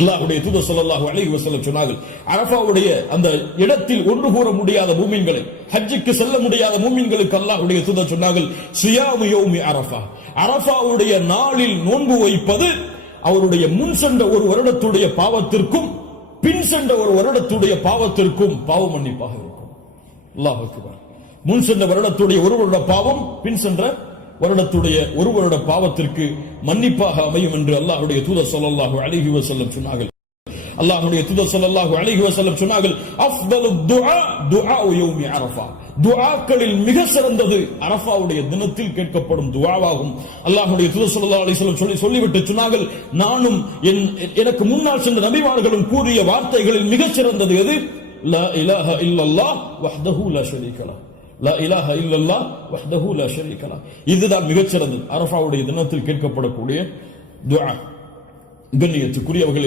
அல்லாஹ்வுடைய தூதர் ஸல்லல்லாஹு அலைஹி வஸல்லம் சொன்னார்கள், அரஃபாவுடைய அந்த இடத்தில் ஒன்று கூற முடியாத மூமின்களை, ஹஜ்ஜுக்கு செல்ல முடியாத மூமின்களுக்கு அல்லாஹ்வுடைய தூதர் சொன்னார்கள், சியாமு யௌமி அரஃபா, அரஃபாவுடைய நாளில் நோன்பு வைப்பது அவருடைய முன் சென்ற ஒரு வருடத்துடைய பாவத்திற்கும் பின் சென்ற ஒரு வருடத்துடைய பாவத்திற்கும் பாவ மன்னிப்பாக இருக்கும். அல்லாஹ் அக்பர். முன் சென்ற வருடத்துடைய ஒரு வருட பாவம் பின் சென்ற வருடத்துடைய ஒரு வருட பாவத்திற்கு மன்னிப்பாக அமையும் என்று அல்லாஹ்வுடைய தூதர் ஸல்லல்லாஹு அலைஹி வஸல்லம் சொன்னார்கள். அல்லாஹ்வுடைய தூதர் ஸல்லல்லாஹு அலைஹி வஸல்லம் சொன்னார்கள், அஃதலு துஆ துஆ யௌமி அரஃபா, துஆக்களில் மிக சிறந்தது அரஃபாவுடைய தினத்தில் கேட்கப்படும் துஆவாகும். அல்லாஹ்வுடைய தூதர் ஸல்லல்லாஹு அலைஹி வஸல்லம் சொல்லிவிட்டு சொன்னார்கள், நானும் எனக்கு முன்னால் சென்ற நபிமார்களும் கூறிய வார்த்தைகளில் மிக சிறந்தது எது? லா இலாஹ இல்லல்லாஹ் வஹ்தஹு லா ஷரீக லஹ், லா இலாஹ இல்லல்லாஹ் வஹ்தஹு லா ஷரீக லஹ். இதுதான் மிகச் சிறந்தது அரஃபாவுடைய தினத்தில் கேட்கப்படக்கூடிய துஆ. கண்ணியத்துக்குரியவர்களே,